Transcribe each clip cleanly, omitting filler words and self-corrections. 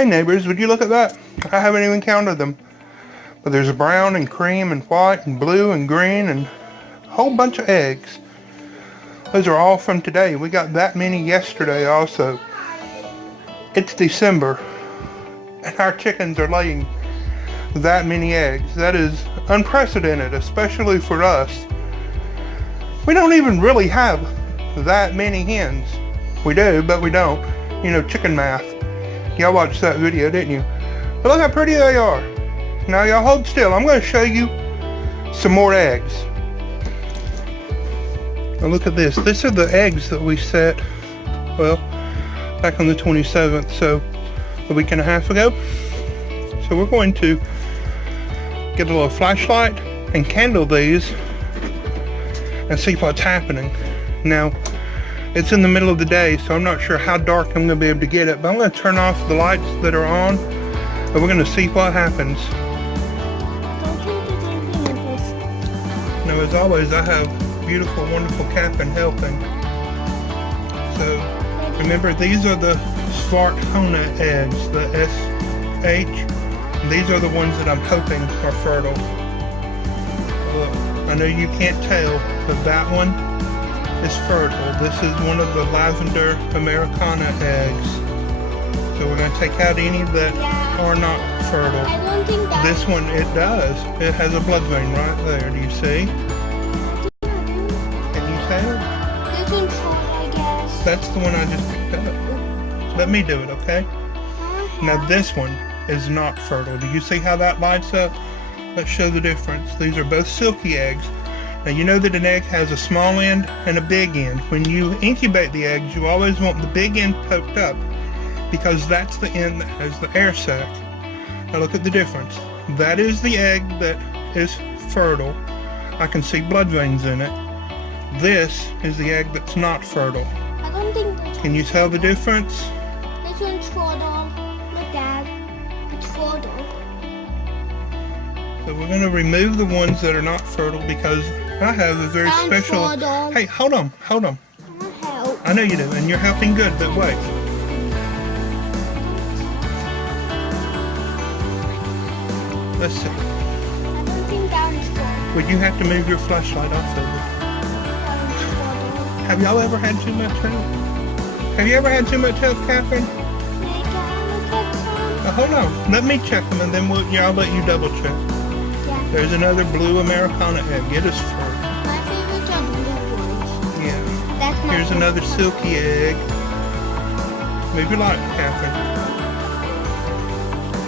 Hey neighbors, would you look at that? I haven't even counted them. But there's brown and cream and white and blue and green and a whole bunch of eggs. Those are all from today. We got that many yesterday also. It's December and our chickens are laying that many eggs. That is unprecedented, especially for us. We don't even really have that many hens. We do, but we don't. You know, chicken math. Y'all watched that video, didn't you? But look how pretty they are. Now y'all hold still. I'm going to show you some more eggs. Now look at this. These are the eggs that we set, well, back on the 27th, so a week and a half ago. So we're going to get a little flashlight and candle these and see what's happening. Now, it's in the middle of the day, so I'm not sure how dark I'm going to be able to get it, but I'm going to turn off the lights that are on, and we're going to see what happens. Now, as always, I have beautiful, wonderful Catherine helping. So, remember, these are the Svart Hona eggs, the SH. These are the ones that I'm hoping are fertile. Look, I know you can't tell, but that one is fertile. This is one of the lavender Americana eggs. So we're going to take out any that are not fertile. I don't think that. This one, it does. It has a blood vein right there. Do you see? Can you tell? This one's fertile, I guess. That's the one I just picked up. Let me do it, okay? Now this one is not fertile. Do you see how that lights up? Let's show the difference. These are both silky eggs. Now you know that an egg has a small end and a big end. When you incubate the eggs, you always want the big end poked up because that's the end that has the air sac. Now look at the difference. That is the egg that is fertile. I can see blood veins in it. This is the egg that's not fertile. I don't think this Can you tell the difference? This one's fertile. Look, Dad. It's fertile. So we're going to remove the ones that are not fertile because I have a very special... Fertile. Hey, hold on. I want to help. I know you do, and you're helping good, but wait. Let's see. I don't think that one's fertile. Would you have to move your flashlight off of it? That one's fertile. Have y'all ever had too much help? Have you ever had too much help, Catherine? Hey, can I look at some? Hold on. Let me check them, and then I'll let you double check. Yeah. There's another blue Americana egg. It is fertile. My favorites are blue ones. Yeah. That's my Here's favorite. another silky egg. Move your light, Catherine.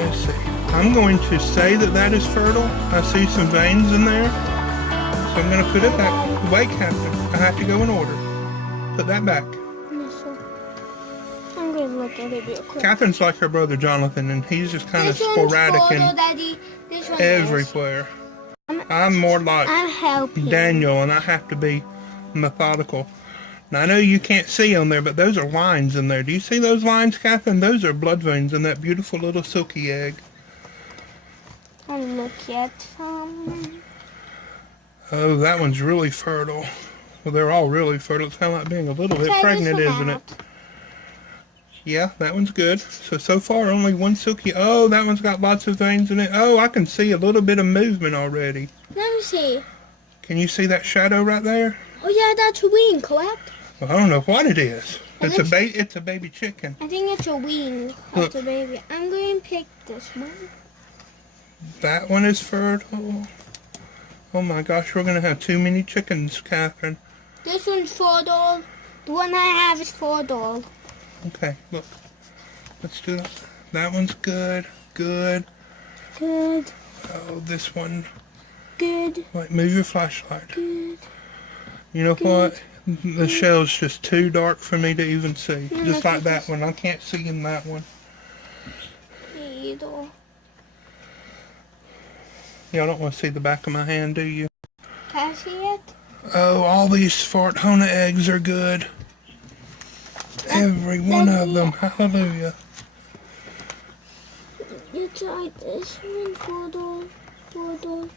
Let's see. I'm going to say that that is fertile. I see some veins in there. So I'm going to put it back. Wait, Catherine. I have to go in order. Put that back. I'm going to look at it real quick. Catherine's like her brother Jonathan, and he's just kind of This one's sporadic fertile, and Daddy. This one is. everywhere. I'm more like I'm helping. Daniel, and I have to be methodical. Now, I know you can't see on there, but those are lines in there. Do you see those lines, Catherine? Those are blood veins in that beautiful little silky egg. I'll look at some. Oh, that one's really fertile. Well, they're all really fertile. It's kind of like being a little bit Try pregnant, this one isn't out. it? Yeah, that one's good. So far, only one silky. Oh, that one's got lots of veins in it. Oh, I can see a little bit of movement already. Let me see. Can you see that shadow right there? Oh yeah, that's a wing, correct? Well, I don't know what it is. Well, It's a baby chicken. I think it's a wing Look. of the baby. I'm going to pick this one. That one is fertile. Oh my gosh, we're going to have too many chickens, Catherine. This one's fertile. The one I have is fertile. Okay, look. Let's do that. That one's good. Good. Good. Oh, this one. Good. Wait, move your flashlight. Good. You know what? The shell's just too dark for me to even see. No, Just look like at that this. one. I can't see in that one. Either. Y'all don't want to see the back of my hand, do you? Can I see it? Oh, all these Svart Hona eggs are good. Every one of them. Hallelujah. You tried this one, fertile. Fertile.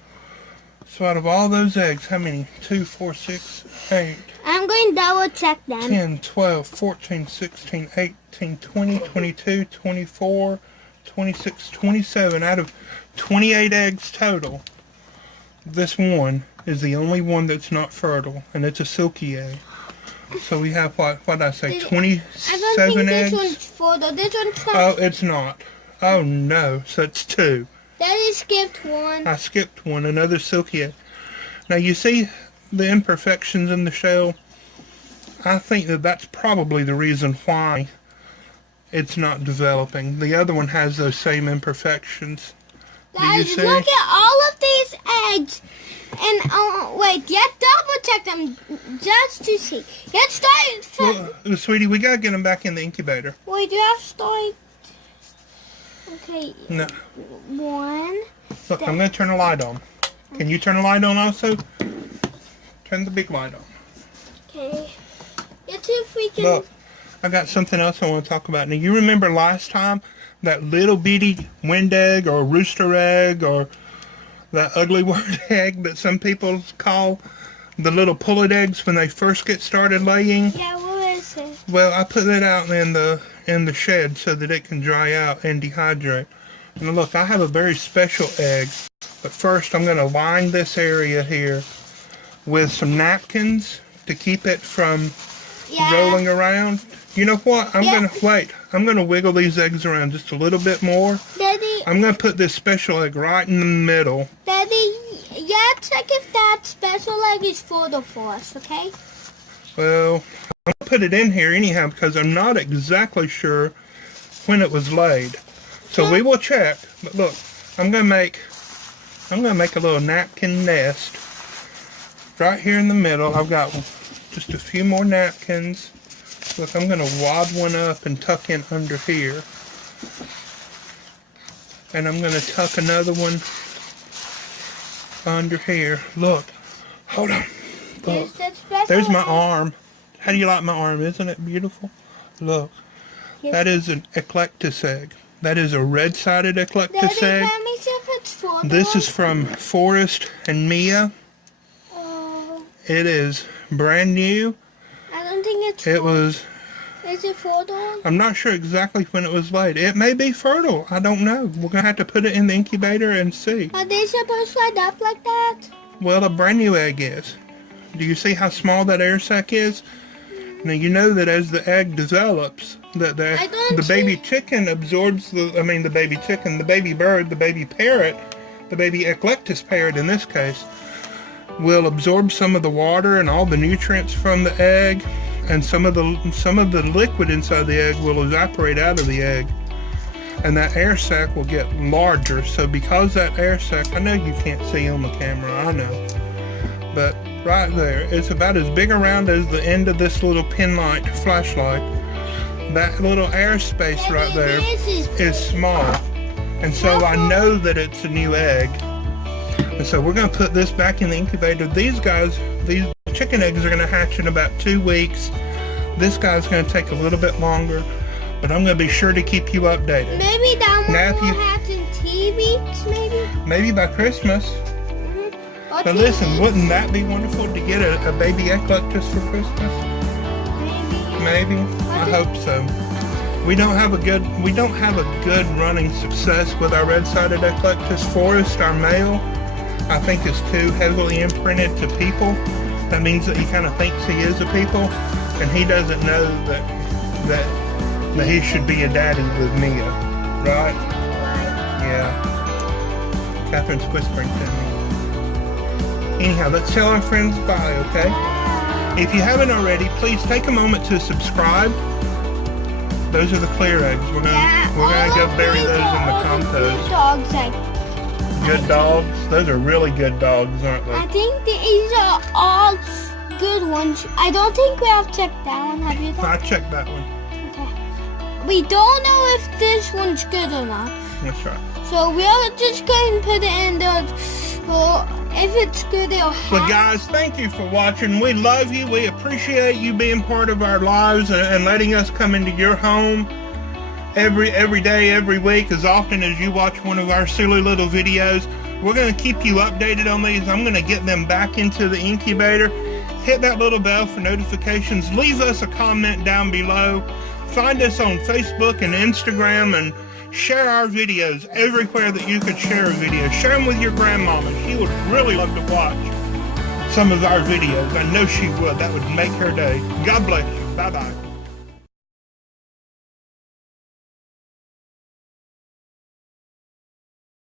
So out of all those eggs, how many? 2, 4, 6, 8, I'm going to double check them. 10, 12, 14, 16, 18, 20, 22, 24, 26, 27 out of 28 eggs total. This one is the only one that's not fertile, and it's a silky egg. So we have, what did I say, 27 eggs? I don't think this one's fertile. This one's not. Oh, it's not. Oh, no. So it's 2. Daddy skipped one. I skipped one, another silky egg. Now, you see the imperfections in the shell? I think that that's probably the reason why it's not developing. The other one has those same imperfections. Guys, look at all of these eggs. And, wait, double check them just to see. Let's start. Well, sweetie, we gotta get them back in the incubator. Wait, do you have to start? Okay. No. 1. Look, I'm gonna turn the light on. Can you turn the light on also? Turn the big light on. Okay. Let's see if we can. Look, I got something else I want to talk about. Now, you remember last time that little bitty wind egg or rooster egg or that ugly word egg that some people call the little pullet eggs when they first get started laying? Yeah, what is it? Well, I put that out in the shed so that it can dry out and dehydrate. Now look, I have a very special egg, but first I'm going to line this area here with some napkins to keep it from rolling around. You know what? I'm gonna wiggle these eggs around just a little bit more. Daddy, I'm gonna put this special egg right in the middle. Daddy, check if that special egg is fertile for us, okay? Well, I'm gonna put it in here anyhow because I'm not exactly sure when it was laid. So we will check. But look, I'm gonna make a little napkin nest right here in the middle. I've got just a few more napkins. Look, I'm going to wad one up and tuck in under here. And I'm going to tuck another one under here. Look. Hold on. Look. There's my arm. How do you like my arm? Isn't it beautiful? Look. Yes. That is an Eclectus egg. That is a red-sided Eclectus egg. Let me see if it's fertile. This is from Forrest and Mia. It is brand new. I don't think it's fertile. Is it fertile? I'm not sure exactly when it was laid. It may be fertile. I don't know. We're going to have to put it in the incubator and see. Are they supposed to light up like that? Well, a brand new egg is. Do you see how small that air sac is? Now, you know that as the egg develops, that the baby chicken absorbs the baby bird, the baby parrot, the baby Eclectus parrot in this case, will absorb some of the water and all the nutrients from the egg, and some of the liquid inside the egg will evaporate out of the egg, and that air sac will get larger. So because that air sac, I know you can't see on the camera, I know, but right there, it's about as big around as the end of this little pin light flashlight. That little air space right there is small, and so I know that it's a new egg. And so we're going to put this back in the incubator. These chicken eggs are going to hatch in about 2 weeks. This guy's going to take a little bit longer, but I'm going to be sure to keep you updated. Maybe that one will hatch in 3 weeks, maybe? Maybe by Christmas. But listen, wouldn't that be wonderful to get a baby Eclectus for Christmas? Maybe. I hope so. We don't have a good running success with our red-sided Eclectus. Forrest, our male, I think is too heavily imprinted to people. That means that he kind of thinks he is a people, and he doesn't know that he should be a daddy with Mia, right? Yeah. Catherine's whispering to me. Anyhow, let's tell our friends bye, okay? If you haven't already, please take a moment to subscribe. Those are the clear eggs. We're gonna go bury those in the compost. Good dogs? Those are really good dogs, aren't they? I think these are all good ones. I don't think we have checked that one. Have you? I checked that one. Okay. We don't know if this one's good or not. That's right. So we are just going to put it in there. So if it's good, it'll hatch. But guys, thank you for watching. We love you. We appreciate you being part of our lives and letting us come into your home every day, every week, as often as you watch one of our silly little videos. We're going to keep you updated on these. I'm going to get them back into the incubator. Hit that little bell for notifications. Leave us a comment down below. Find us on Facebook and Instagram, and Share our videos everywhere that you could share a video. Share them with your grandmama. She would really love to watch some of our videos. I know she would. That would make her day. God bless you. Bye-bye.